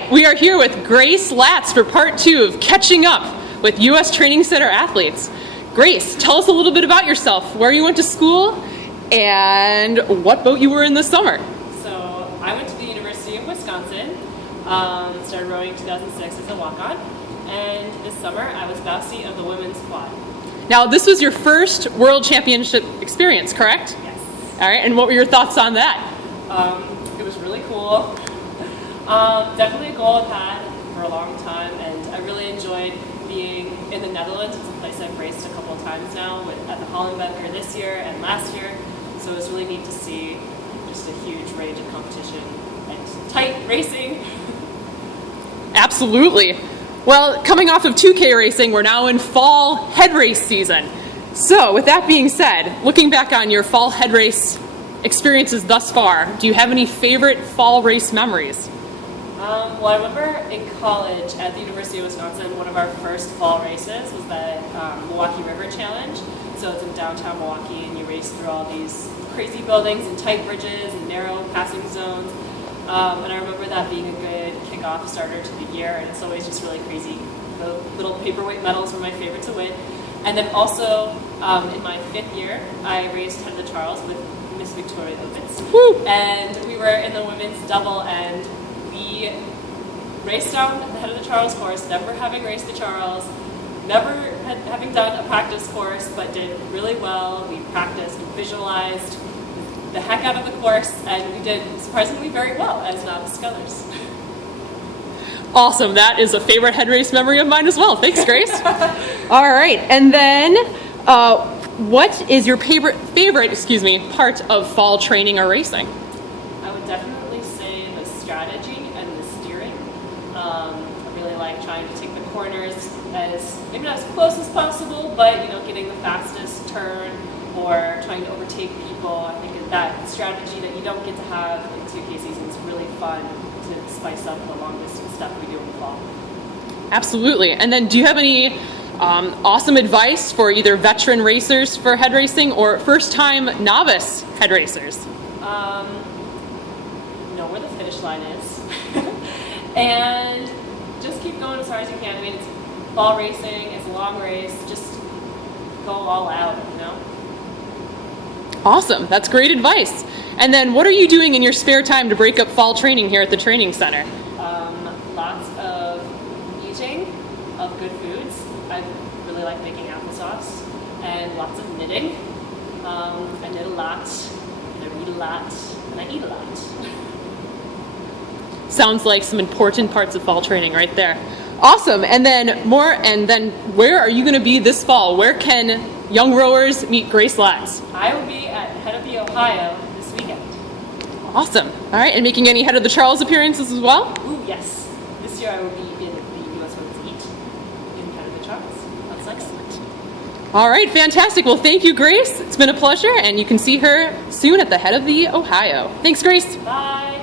right, we are here with Grace Latz for part 2 of Catching Up with US Training Center athletes. Grace, tell us a little bit about yourself, where you went to school, and what boat you were in this summer. So I went to the University of Wisconsin, started rowing in 2006 as a walk-on, and this summer I was bow seat of the women's quad. Now, this was your first World Championship experience, correct? Yes. All right, and what were your thoughts on that? It was really cool. Definitely a goal I've had for a long time, and I really enjoyed being in the Netherlands. It's a place I've raced a couple of times now at the Hollandbeker this year and last year, so it was really neat to see just a huge range of competition and tight racing. Absolutely. Well, coming off of 2K racing, we're now in fall head race season. So, with that being said, looking back on your fall head race experiences thus far, do you have any favorite fall race memories? Well, I remember in college at the University of Wisconsin, one of our first fall races was the Milwaukee River Challenge. So it's in downtown Milwaukee, and you race through all these crazy buildings and tight bridges and narrow passing zones. And I remember that being a good kickoff starter to the year, and it's always just really crazy. The little paperweight medals were my favorite to win. And then also, in my 5th year, I raced Head of the Charles with Miss Victoria Lopez. Woo! And we were in the women's double, and we raced down the Head of the Charles course, never having raced the Charles, never having done a practice course, but did really well. We practiced and visualized the heck out of the course, and we did surprisingly very well as novice scullers. Awesome. That is a favorite head race memory of mine as well. Thanks, Grace. All right. And then, what is your favorite part of fall training or racing? I would definitely say the strategy and the steering. I really like trying to take the corners as maybe not as close as possible, but getting the fastest turn or trying to overtake people. I think that strategy that you don't get to have in 2K season is really fun to spice up the long distance stuff we do in the fall. Absolutely. And then, do you have any awesome advice for either veteran racers for head racing or first-time novice head racers? Know where the finish line is, and just keep going as hard as you can. I mean, it's fall racing, it's a long race. Just go all out, Awesome. That's great advice. And then, what are you doing in your spare time to break up fall training here at the training center? Lots of eating of good foods. I really like making applesauce, and lots of knitting. I knit a lot, and I read a lot, and I eat a lot. Sounds like some important parts of fall training right there. Awesome. And then where are you going to be this fall? Where can young rowers meet Grace Latz? I will be at Head of the Ohio this weekend. Awesome. All right. And making any Head of the Charles appearances as well? Ooh, yes. This year I will be in the US Women's Heat in Head of the Charles. That's excellent. All right. Fantastic. Well, thank you, Grace. It's been a pleasure. And you can see her soon at the Head of the Ohio. Thanks, Grace. Bye.